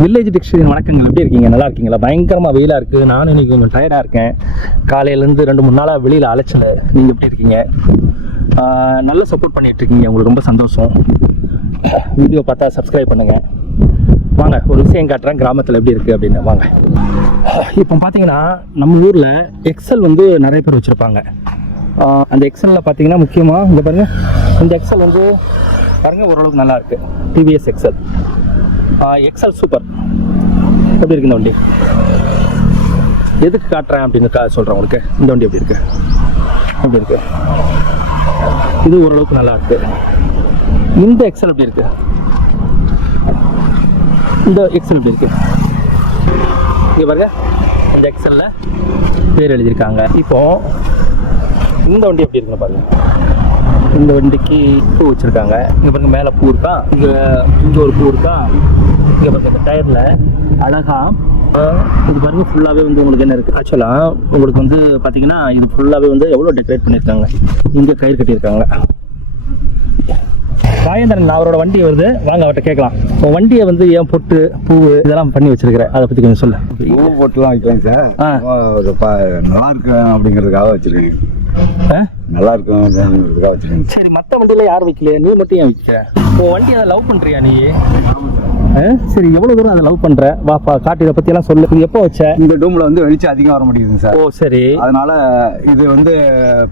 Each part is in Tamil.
வில்லேஜ் டிக்ஷனரி வணக்கங்கள். எப்படி இருக்கீங்க? நல்லா இருக்கீங்களா? பயங்கரமாக வெயிலாக இருக்குது. நானும் இன்றைக்கி கொஞ்சம் டயர்டாக இருக்கேன். காலையிலேருந்து 2-3 நாளாக வெளியில் அலைச்சல். நீங்கள் எப்படி இருக்கீங்க? நல்ல சப்போர்ட் பண்ணிகிட்ருக்கீங்க, உங்களுக்கு ரொம்ப சந்தோஷம். வீடியோ பார்த்தா சப்ஸ்கிரைப் பண்ணுங்கள். வாங்க ஒரு விஷயம் காட்டுறேன், கிராமத்தில் எப்படி இருக்குது அப்படின்னு. வாங்க. இப்போ பார்த்தீங்கன்னா நம்ம ஊரில் எக்ஸல் வந்து நிறைய பேர் வச்சுருப்பாங்க. அந்த எக்ஸலில் பார்த்தீங்கன்னா முக்கியமாக இங்கே பாருங்கள், இந்த எக்ஸல் வந்து பாருங்கள் ஓரளவுக்கு நல்லா இருக்குது. TVS Excel Excel super. எப்படி இருக்குது இந்த வண்டி? எதுக்கு காட்டுறேன் அப்படின்னு சொல்கிறேன் உங்களுக்கு. இந்த வண்டி எப்படி இருக்குது, எப்படி இருக்குது? இது ஓரளவுக்கு நல்லா இருக்குது. இந்த எக்ஸல் எப்படி இருக்குது? இந்த எக்ஸல் எப்படி இருக்குது? இங்கே பாருங்க, இந்த எக்ஸலில் பேர் எழுதியிருக்காங்க. இப்போது இந்த வண்டி எப்படி இருக்குன்னு பாருங்கள். இந்த வண்டிக்கு பூ வச்சுருக்காங்க. இங்கே பாருங்கள், மேலே பூ இருக்கா, இங்கே ஒரு பூ இருக்கா. இங்கே பாருங்கள், இந்த டயரில் அழகாக இது பாருங்கள். ஃபுல்லாகவே வந்து உங்களுக்கு என்ன இருக்குது, ஆக்சுவலாக உங்களுக்கு வந்து பார்த்தீங்கன்னா இது ஃபுல்லாகவே வந்து எவ்வளோ டெக்கரேட் பண்ணியிருக்காங்க. இங்கே கயிறு கட்டியிருக்காங்க. ராஜேந்திரன் அவரோட வண்டி வருது, வாங்க அவர்கிட்ட கேட்கலாம். உங்கள் வண்டியை வந்து ஏன் பொட்டு பூ இதெல்லாம் பண்ணி வச்சிருக்கிறேன், அதை பற்றி கொஞ்சம் சொல்ல. பூ பொட்டுலாம் வைக்கலாம் சார். நல்லா இருக்கு அப்படிங்கிறதுக்காக வச்சிருக்கேன். நல்லா இருக்கும் அப்படிங்கிறதுக்காக வச்சிருக்கேன். சரி, மற்ற வண்டியில் யார் வைக்கல, நீ மட்டும் ஏன் வைக்கிற? உன் வண்டி அதை லவ் பண்ணுறியா நீ? சரி, எவ்வளோ தூரம் அதை லவ் பண்ணுற? வாப்பா காட்டு, இதை பற்றியெல்லாம் சொல்லு. இது எப்போ வச்ச? இந்த டூமில் வந்து வெளிச்சம் அதிகம் வர முடியுதுங்க சார். ஓ சரி. அதனால இது வந்து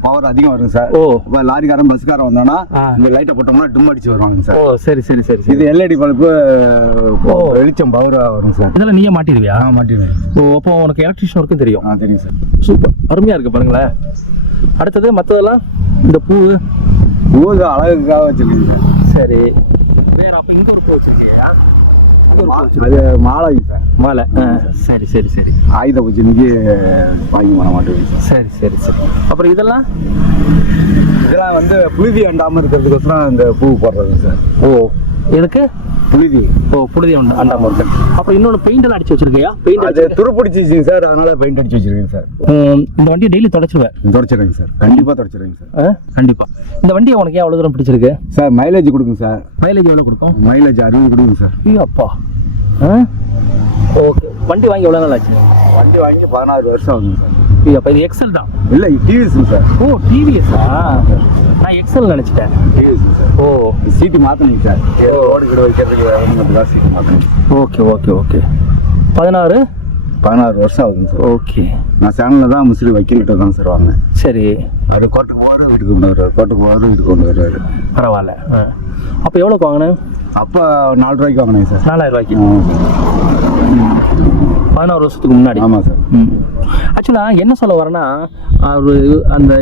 பவர் அதிகம் வரும் சார். ஓ, இப்போ லாரிக்காரன் பஸ்காரன் வந்தோன்னா இந்த லைட்டை போட்டோம்னா டும் அடிச்சு வருவாங்க சார். ஓ சரி சரி சரி. இது எல்இடி பல்பு வெளிச்சம் பவராக வரும் சார். இதெல்லாம் நீயே மாட்டிடுவியா? மாட்டிடுவேன். ஓ, அப்போ உனக்கு எலக்ட்ரிஷியன் ஒர்க்கும் தெரியும்? தெரியும் சார். சூப்பர், அருமையாக இருக்குது பாருங்களேன். அடுத்தது மற்றதெல்லாம் இந்த பூ அழகுக்காக வச்சிருக்கீங்க சார். சரி, வேற அப்போ இங்கே ஒரு பூ வச்சிருக்கியா? அது மாலை சார். மாலை. சரி சரி சரி. ஆயுத பூஜை இன்னைக்கு வாங்கி பண்ண மாட்டேங்குது சார். சரி சரி சரி. அப்புறம் இதெல்லாம் வந்து புழுதி அண்டாமல் இருக்கிறதுக்கோசரம் இந்த பூ போடுறது சார். ஓ, எதுக்கு? புழுதி. ஓ, புழுதி அண்டாமல் இருக்கு. அப்புறம் இன்னொன்று பெயிண்ட் எல்லாம் அடிச்சு வச்சிருக்கியா? பெயிண்ட் அது துருப்பிடிச்சிங்க சார், அதனால பெயிண்ட் அடிச்சு வச்சிருக்கேன் சார். இந்த வண்டி டெய்லி தொடச்சிருவேன்? தொடச்சிடுங்க சார், கண்டிப்பாக தொடச்சிடுங்க சார். கண்டிப்பாக. இந்த வண்டி உனக்கு எவ்வளோ தூரம் பிடிச்சிருக்கு சார்? மைலேஜ் கொடுக்கும் சார். மைலேஜ் எவ்வளோ கொடுக்கும்? மைலேஜ் 60 கொடுக்கும் சார். ஐயோ அப்பா. ஓகே, வண்டி வாங்கி எவ்வளோ நாள் ஆச்சு? வண்டி வாங்கி 16 வருஷம் ஆகுங்க சார். ஐயோ அப்போ இது எக்ஸல் தான்? இல்லை, டிவிஎஸ் சார். ஓ டிவிஎஸ்ஸா? நான் எக்ஸல் நினச்சிட்டேன். TVS sir. ஓ, சீட்டு மாற்றணுங்க சார். ரோடு கிட்ட வைக்கிறதுக்கு சீட்டு மாற்றணும். Okay okay okay. 16 வருஷம் ஆகுதுங்க சார். ஓகே. நான் சேனலில் தான் முஸ்லீம் வக்கீல்கிட்ட தான் சார் வாங்கினேன். சரி. அவர் கோர்ட்டுக்கு போவார், வீட்டுக்கு கொண்டு வருவார், கோர்ட்டுக்கு போவார், வீட்டுக்கு கொண்டு வருவார். பரவாயில்ல. அப்போ எவ்வளோக்கு வாங்கினேன்? அப்போ 4 ரூபாய்க்கு வாங்கினேன் சார். 4000 ரூபாய்க்கு. 16 வருஷத்துக்கு முன்னாடி. ஆமாம் சார். ஆக்சுவலாக என்ன சொல்ல வரேன்னா, அந்த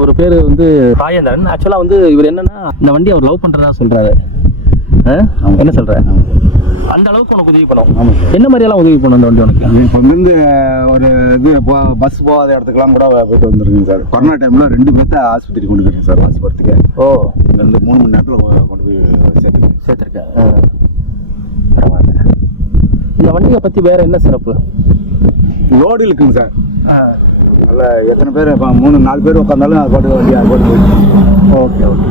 ஒரு பேர் வந்து ராஜேந்திரன். ஆக்சுவலாக வந்து இவர் என்னன்னா, இந்த வண்டி அவர் லவ் பண்ணுறதா சொல்கிறாரு. என்ன சொல்கிற? அந்த அளவுக்கு உனக்கு உதவி பண்ணும். என்ன மாதிரியெல்லாம் உதவி பண்ணும் அந்த வண்டி உனக்கு? இப்போ வந்து ஒரு இது பஸ் போகாத இடத்துக்குலாம் கூட போயிட்டு வந்துருங்க சார். கொரோனா டைமில் 2 பேர்த்த ஆஸ்பத்திரி கொண்டு போயிருக்கேன் சார், பஸ் போகிறதுக்கு. ஓ, 2-3 மணி நேரத்தில் கொண்டு போய் சேர்த்துருக்கேன். பரவாயில்ல. இந்த வண்டியை பற்றி வேறு என்ன சிறப்பு? லோடு இருக்குங்க சார். நல்லா எத்தனை பேர், இப்போ 3-4 பேர் உட்காந்தாலும் அது பாட்டு வண்டி அது போட்டு. Okay okay.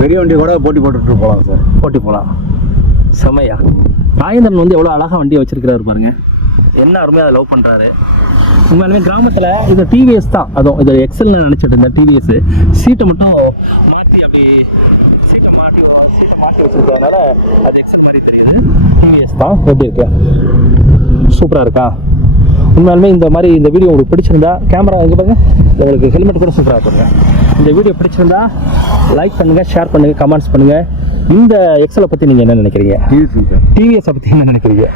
பெரிய வண்டி கூட போட்டி போட்டுட்டு போகலாம் சார். போட்டி போகலாம். செம்மையா. ராஜேந்திரன் வந்து எவ்வளோ அழகாக வண்டியை வச்சிருக்கிறாரு பாருங்க. என்ன அருமையாக அதை லவ் பண்ணுறாரு. உண்மையாலுமே கிராமத்தில் இது டிவிஎஸ் தான். அதுவும் இது எக்ஸல்னு நினச்சிட்டு இருந்தேன். டிவிஎஸ் சீட்டை மட்டும் மாற்றி அப்படி சீட்டை மாட்டி வச்சுருக்கனால அது எக்ஸல் மாதிரி தெரியுது. டிவிஎஸ் தான். எப்படி இருக்கு? சூப்பராக இருக்கா? உண்மையாலுமே இந்த மாதிரி இந்த வீடியோ உங்களுக்கு பிடிச்சிருந்தா, கேமரா எங்கே பாருங்க, உங்களுக்கு ஹெல்மெட் கூட சூப்பராக பாருங்க. இந்த வீடியோ பிடிச்சிருந்தா லைக் பண்ணுங்கள், ஷேர் பண்ணுங்கள், கமெண்ட்ஸ் பண்ணுங்கள். இந்த எக்ஸலை பற்றி நீங்கள் என்ன நினைக்கிறீங்க? டிவிஎஸை பற்றி என்ன நினைக்கிறீங்க?